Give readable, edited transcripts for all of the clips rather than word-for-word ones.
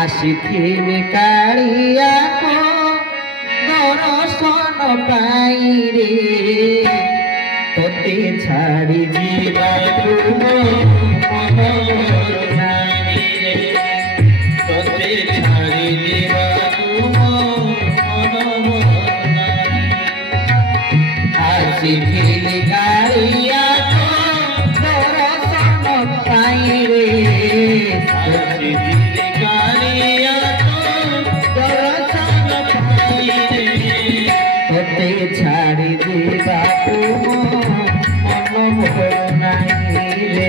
ଆସିଥିଲି କାଳିଆକୁ ଦର୍ଶନ ପାଇରେ ତୋତେ ଛାଡ଼ି ଯିବାକୁ ମନ ନାହିଁ ରେ ତୋତେ ଛାଡ଼ି ଯିବାକୁ ମନ ନାହିଁ ଆସିଥିଲି କାଳିଆକୁ ଦର୍ଶନ ପାଇରେ ଆସିଥିଲି କାଳିଆକୁ ଦର୍ଶନ ପାଇରେ ତୋତେ ଛାଡ଼ି ଯିବାକୁ ମନ ନାହିଁ ରେ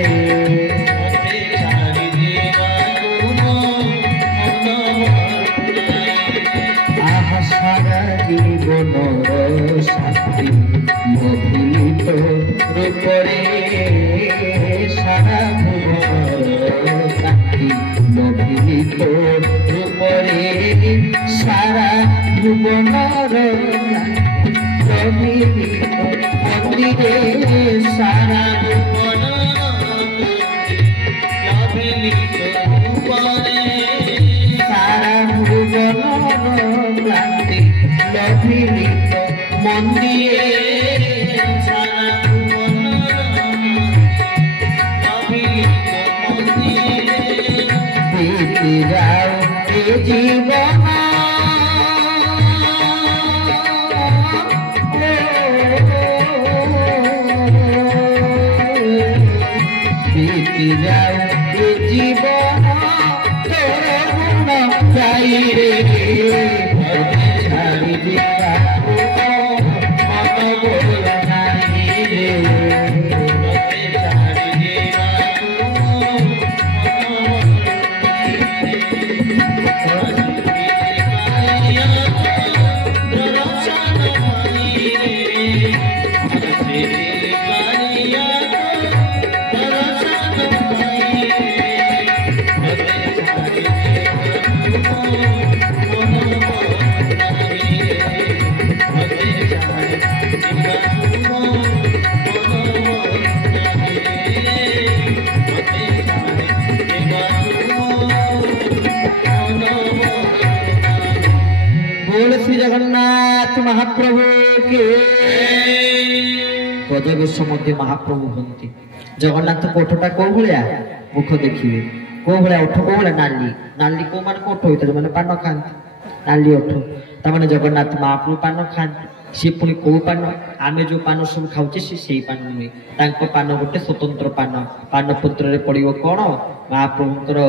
ତୋତେ ଛାଡ଼ି ଯିବାକୁ ମନ ଆହା ସାରା ଜୀବନର ସାଥୀ ମଭିତ ରୂପରେ ସାରା ଭୁବନର ସାଥୀ ମଭିତ ରୂପରେ ସାରା ଭୁବନର মন্দিরে সারা ভুবন সারা ভুবন ক্লান্তি লভিত মন্দিরে সারা ভুবন লভিত মন্দিরে বিতি যাও এ জীবন যাও জীবন তোর গুণ চাই রে ছাড়ি যাও মন বল নাই রে ছাড়ি श्री जगन्नाथ महाप्रभु के गजबेश मध्य महाप्रभु हंती जगन्नाथ कोठटा कौ भाया मुख देखिए कौ भाया ओठ कौ भाया नाली नाली कौ मान ओठ होता मैंने पान खाती नाली ओठ तमाने जगन्नाथ महाप्रभु पान खाती सी पुणी कौ पान आमे जो पान सब खाऊे से पान नुहे पान गोटे स्वतंत्र पान पानपत्र पड़ो कौन महाप्रभुंर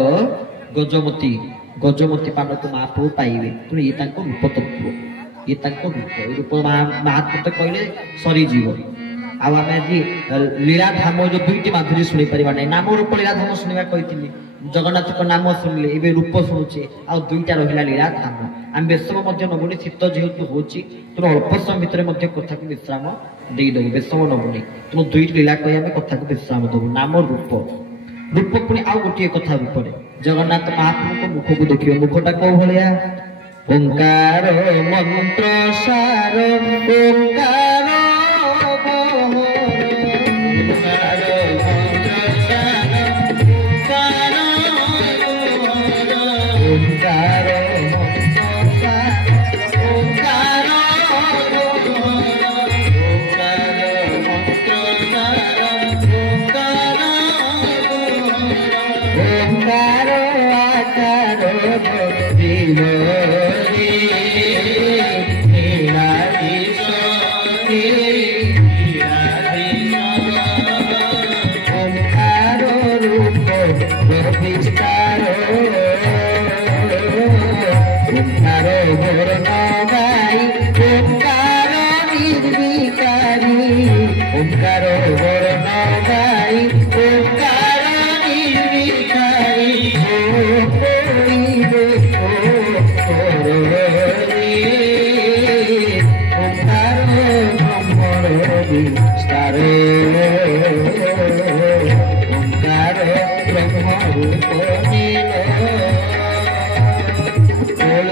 गजमती गजमती पान को महाप्रभु पाइबे तेणु ये रूप तत्व ये रूप महात्म तो कहले सरीजीव आम आज लीलाधाम जो दुईटी माधुरी शुणी पार ना नाम रूप लीलाधाम शुणा कही जगन्नाथ को नाम शुणिले ए रूप शुणुचे आ दुईटा रहा लीलाधाम आम बेसम नबुनी शीत जेहेतु हो तेणु अल्प समय भितर कथा को विश्राम देदेबू बेसम नबुनी तेणु दुईटी लीला कही आम कथा को विश्राम देवु नाम रूप रूप पुणी आउ गोटे कथा रूपरे जगन्नाथ महाप्रभु को मुख को देखिए मुखटा कौ भाया ओंकार मंत्र सार ओंकार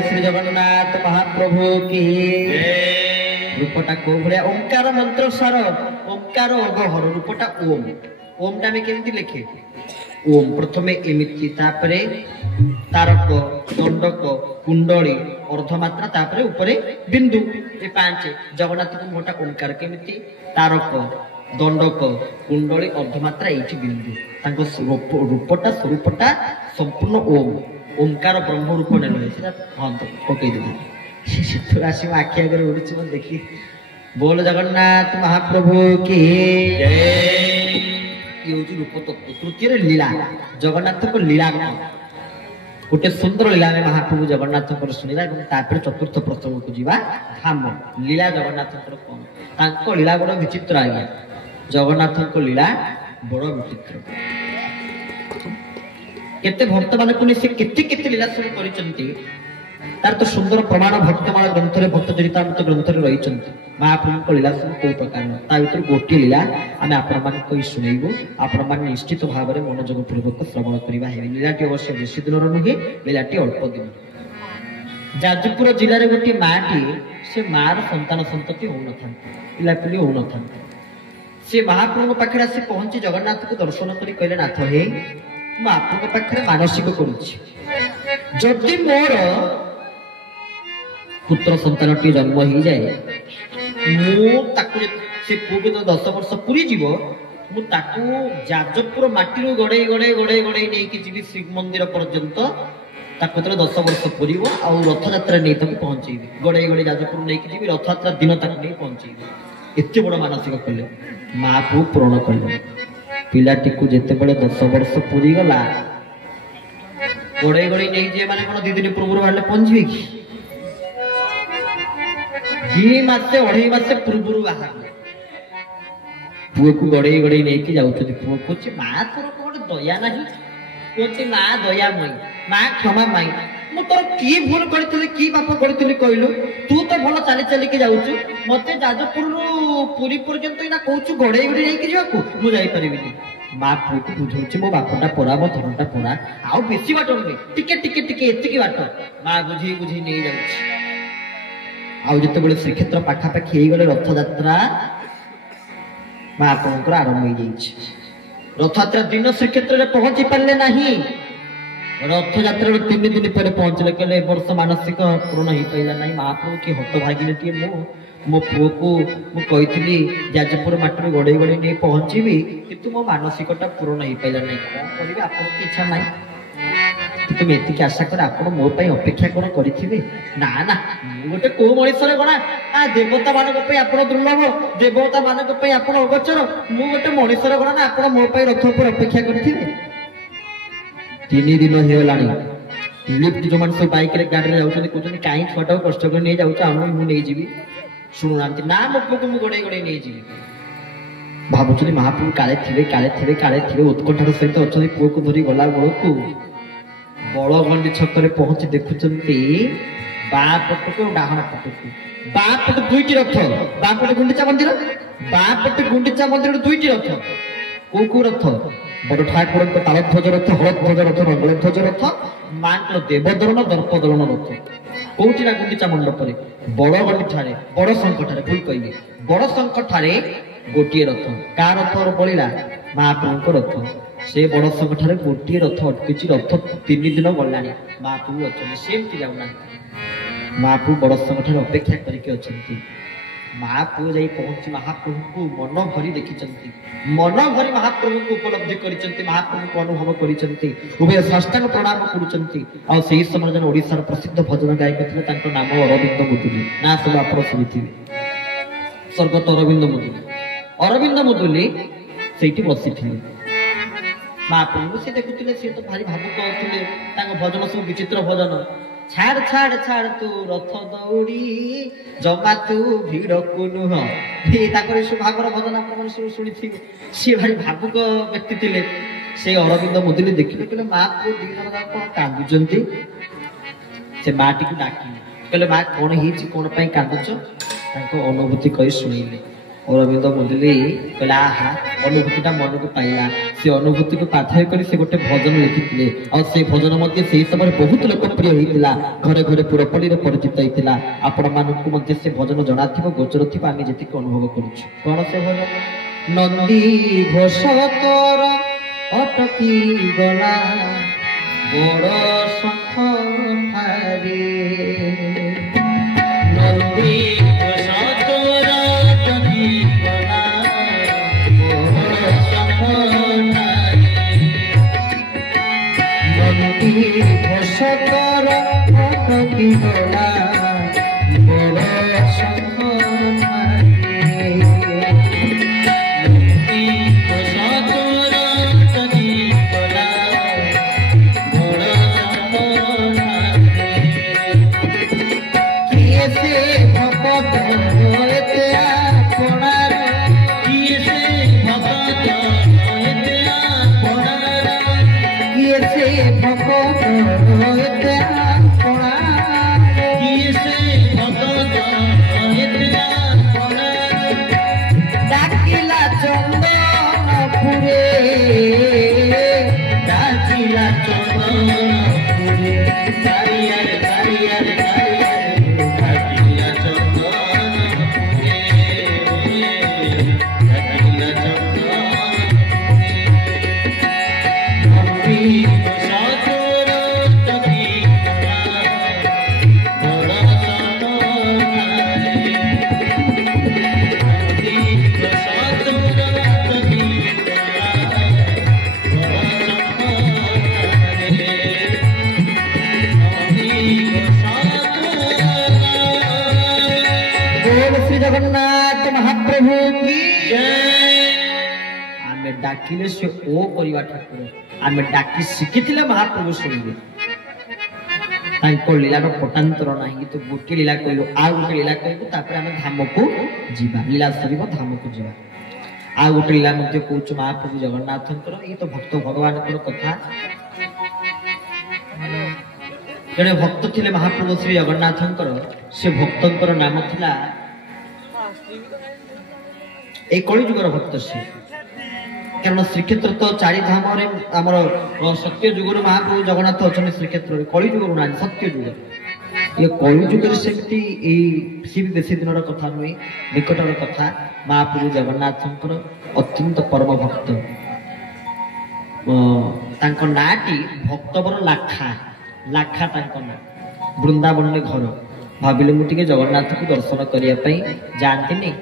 श्री जगन्नाथ महाप्रभु की रूपटा को भाया ओंकार मंत्र सार ओंकार अगहर रूपटा ओम ओम टा केमती लिखे ओम प्रथमे एमिति तारक दंडक कुंडली अर्धमात्रा तापर ऊपर बिंदु ये पांच जगन्नाथ को मोटा ओंकार केमिति तारक दंडक कुंडली अर्धमात्रा ये बिंदु रूपटा स्वरूपटा संपूर्ण ओम ओंकार ब्रह्म रूप ने रही हाँ तो पकईदेवी आस आखि आगे उड़ी देखी बोल जगन्नाथ महाप्रभु की ये हूँ रूप तत्व तृतीय लीला जगन्नाथ को लीला गोटे सुंदर लीला में महाप्रभु जगन्नाथ शुणा और चतुर्थ प्रसंग को जीवा धाम लीला जगन्नाथ कौन लीला बड़ विचित्र आज्ञा जगन्नाथ लीला बड़ विचित्र केते भक्त मान से केते लीला सब कर तार तो सुंदर प्रमाण भक्तमाला ग्रंथ भक्त चरितामृत ग्रंथ रही महाप्रभु लीला सब कौ प्रकार गोटे लीला आम आपण शुणु आपण निश्चित भाव में मनोजोग पूर्वक श्रवण करवा लीलाटी अवश्य बेसी दिन नुहे लीलाटी अल्प दिन जाजपुर जिले में गोटे माटी से मार संतान संतति हो पिलापिली हो से महाप्रभु पाखे आसी पहुंची जगन्नाथ को दर्शन कर कहले नाथ हे आपको पाखे मानसिक करुच्ची मोर पुत्र संतान टी जन्म हो जाए से पुओ तो 10 वर्ष पूरी जीव मुझे जाजपुर माटी गड़े गड़े गड़े गड़े नहीं जी श्रीमंदिर पर्यंत 10 वर्ष पूरी आउ रथयात्रा नहीं तक पहुंचेबी गड़े गड़े जाजपुर नहीं जी रथयात्रा दिन तक नहीं पहुंचेबी एत बड़ मानसिक कले माँ को पूरण कले पिलाटी को जिते बड़े 10 वर्ष पूरी गला गड़े गड़े नहीं जी मैंने कौन 2 दिन पूर्व बाहर पहुंचे कि 2 मासे 2.5 मासे पूर्व बाहर पुओ को गड़े गड़े नहीं जाऊँ पुओ कहे माँ तोर कौन दया ना कहे माँ दयामयी माँ क्षमामयी मु तोर कि भूल करी कि पाप करी कहलु तू तो भल चली चल के जाऊँ मत जाजपुर पुरी पर्यंत इना कहूँ गड़े गड़े जाकू मुझे माँ पुओ को बुझे मो बापटा पड़ा मो धनटा पड़ा आउ बेसी बाट नुहे टिके टिके टिके एतिकी बाट माँ बुझे बुझे नहीं जाऊँ आउ जिते श्रीक्षेत्र पाखापाखि हो गले रथयात्रा महाप्रभुଙ୍କର आरंभ हो जाइए रथयात्रा दिन श्रीक्षेत्र में पहुंची पारे ना रथयात्रा 3 दिन पर पहुंचले कहले वर्ष मानसिक पूर्ण हो पाला ना महाप्रभु की हतभागिनी टे मो पुओ को मुझे जाजपुर माटी गड़े गड़े नहीं पहुंची कि मो मानसिकता पूर्ण हो पाला ना कौन करेंगे आप इच्छा ना तुम एति आशा कर आप मो अपेक्षा कौन करेंगे ना ना गोटे कौ मनीषर गणा देवता मानक दुर्लभ देवता मानक अगोचर मु गोटे मनीषर गणा ना आप मो रथ पर अपेक्षा करेंगे 3 दिन होगा लिफ्ट जो मैंने सब बैक गाड़ी में जाऊँ कहते कहीं छुआ कष्ट कर नहीं जाऊँ मुझे शुणुना ना मो पुओ को गड़े गड़े नहीं जी भावुँ महाप्रभु काले थे उत्कंठार सहित अच्छा पुओ को धरी गला बेलू बड़गंडी छक पहुंची देखुं बापट को डाहण पट को बापट 2टी रथ बापट गुंडीचा मंदिर बापट गुंडीचा मंदिर 2टी रथ को रथ बड़ ठाकुर तालध्वज रथ हलध्वज रथ मंगलध्वज रथ माँ देवदलन दर्पदलन रथ कौटी ना गुंडीचा मंडप बड़गंडी ठारे बड़ शंख ठारे भूल कहली बड़ शंख ठारे गोटे रथ का रथ बड़ा महाप्रभु रथ से बड़ शंख ठारे गोटे रथ अटकी रथ 3 दिन गला महाप्रभु अच्छा सेमती जाऊना महाप्रभु बड़ शंख ठारे अपेक्षा करके महाप्रभु जा पहुंची महाप्रभु को मन भरी देखी मन भरी महाप्रभु को उपलब्धि कर महाप्रभु को अनुभव कर उभय साष्टांग प्रणाम कर समय जन ओडिशार प्रसिद्ध भजन गायक थे नाम अरविंद मुदुली ना सब आप शुणी स्वर्गत अरविंद मुदुली से बसी महाप्रभु से देखुले सी तो भारी भावुक होते भजन सब विचित्र भजन छाड़ छाड़ छाड़ तू रथ दौड़ी जमा तू भीड़ को नुह भागर भजन आप शुणी सी भारी भावुक व्यक्ति थे से अरविंद मुदुली देखिले कहले माँ को 2 जन जाक कौन कांदुचंती से माटी को डाक कहले माँ कौन ही कौन कांदुच अनुभूति कही शुणिले अरविंद मुदुली कहले आहा अनुभूतिटा मन को पाइला से अनुभूति को पाथय कर से गोटे भजन लिखिले और से भजन मध्य से समय बहुत लोकप्रिय होता घरे घरे पुरपल्ली परिचित होता आपण मानक मध्य से भजन जना थी गोचर थी आम जी अनुभव करुँ कौन से भजन नंदी घोष तोर अटकी गला बड़ ঘোষকর কি গোলা বড় जगन्नाथ महाप्रभु की जय। आमे डाकिले से ओ परिवा ठाकुर आमे डाकी शिखिथिले महाप्रभु सुनिबे तांको लीलार पटांतर नाही तो गोटे लीला कइलो आ गोटे लीला कइबो तापर आमे धामको जीवा लीला सरिबो धामको जीवा आ गोटे लीला मध्ये कोच महाप्रभु जगन्नाथंकर ई तो भक्त भगवानकर कथा जड़े भक्त थिले महाप्रभु श्री जगन्नाथंकर से भक्तंकर नाम थिला ए कलिजुगर भक्त से कारण श्रीक्षेत्र तो चारि धाम आमर सत्य जुगर महाप्रभु जगन्नाथ अच्छा श्रीक्षेत्र कलिजुगर ना सत्य जुग ये कलिजुगर सेमती सी भी बेसी दिन कथा नुहे निकटर कथा महाप्रभु जगन्नाथंकर अत्यंत परम भक्त तांको नाटी भक्तवर लाखा लाखा तांको ना वृंदावन में घर भाविले मुझे जगन्नाथ को दर्शन करने जाती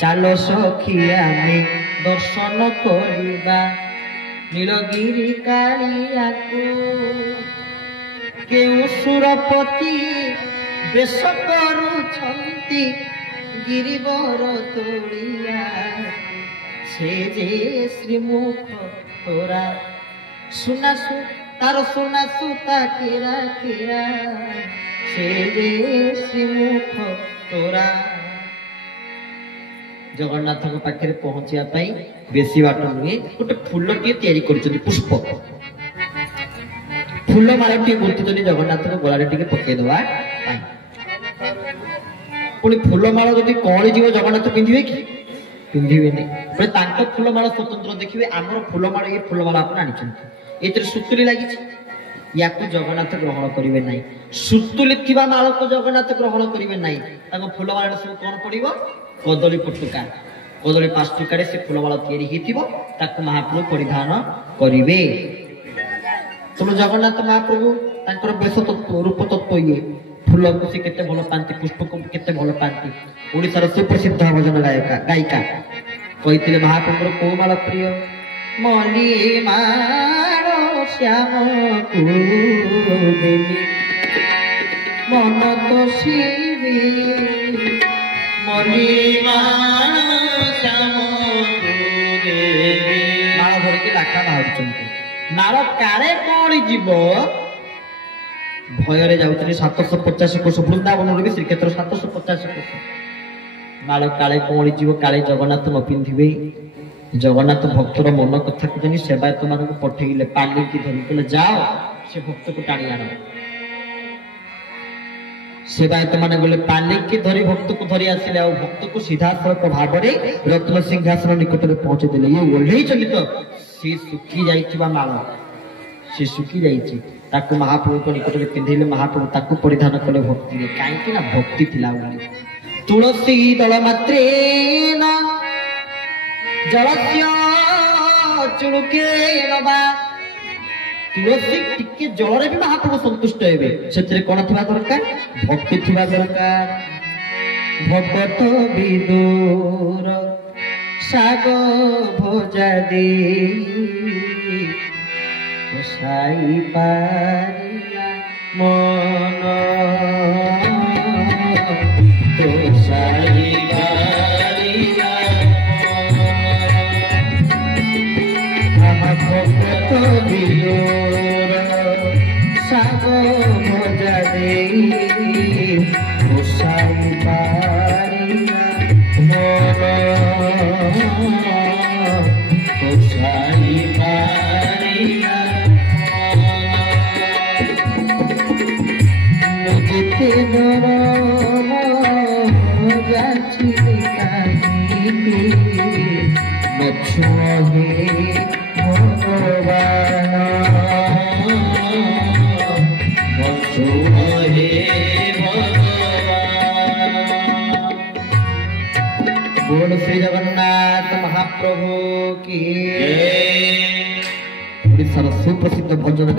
चलो सखिया में दर्शन करवा नीलगिरी कालिया को केउ सुरपति बेश करुछंती गिरिवर तोड़िया से जे श्रीमुख तोरा सुना सु तार सुना सुता केरा केरा से जे श्रीमुख तोरा जगन्नाथ पाखे पहुंचा बेसी बाट नुहे गोटे फूल टे पुष्प फूल माला टे गुंथुचंदी जगन्नाथ गला टे पकईदवा पुणी फूलमाला जब कौड़ी जीव जगन्नाथ पिंधे कि पिंधे नहीं फूलमाला स्वतंत्र देखिए आमर फूलमाला ये फूलमाला आप आनी ये सुतुली लगी या जगन्नाथ ग्रहण करेंगे ना सुतुली माला को जगन्नाथ ग्रहण करेंगे ना फूलमाला सब कौन पड़ो कदली पटुका कदली 5 टुकार से फूलमाला या महाप्रभु परिधान करेंगे तुम जगन्नाथ महाप्रभु बेश तत्व रूप तत्व ये फूल को सी केते भल पाती पुष्प को केते भल पाती ओडिशार सुप्रसिद्ध भजन गायिका कही महाप्रभु को माला प्रिय मली मारो श्याम को देवी मन तो शिवी मली मारो श्याम को देवी माला धर के लाखा बाहर नार काले कौन जीव भयर जाऊँ 750 कोश वृंदावन भी श्रीक्षेत्र 750 कोश माल काले कौड़ी जीव काले जगन्नाथ न पिंधे जगन्नाथ भक्तर मन कथा को जानी सेवायत मान पठेले पानी की धरी जाओ से भक्त को टाणी आण सेवायत मान गले पानी की धरी भक्त को धरी आसिले भक्त को सीधा सड़क भाव में रत्न सिंहासन निकट में पहुंचे देले ये ओल्हे चलित सी सुखी जाइथिबा माल सी सुखी जाइछि ताकू महाप्रभु को निकट में पिंधेले महाप्रभु ताकू परिधान कले भक्ति कहीं ना भक्ति थिला तुलसी दल मात्रे जलस्य चुड़के नबा तुलसी टिके जल रे भी महाप्रभु संतुष्ट हेबे सेतरे कोन थिबा दरकार भक्ति थिबा दरकार भगत विदुर साग भोजा दे সাই পারিলা মন তো সাই পারিলা ভক্ত বিদুর সাগ মজা দেই সাই পারিলা মন তো সাই পারিলা যেতে নরম যাচ্ছি কাহিনী মছুহে ভগবান মছুহে ভগবান। बोल श्री जगन्नाथ महाप्रभु की। उड़ीसार सुप्रसिद्ध भजन गायक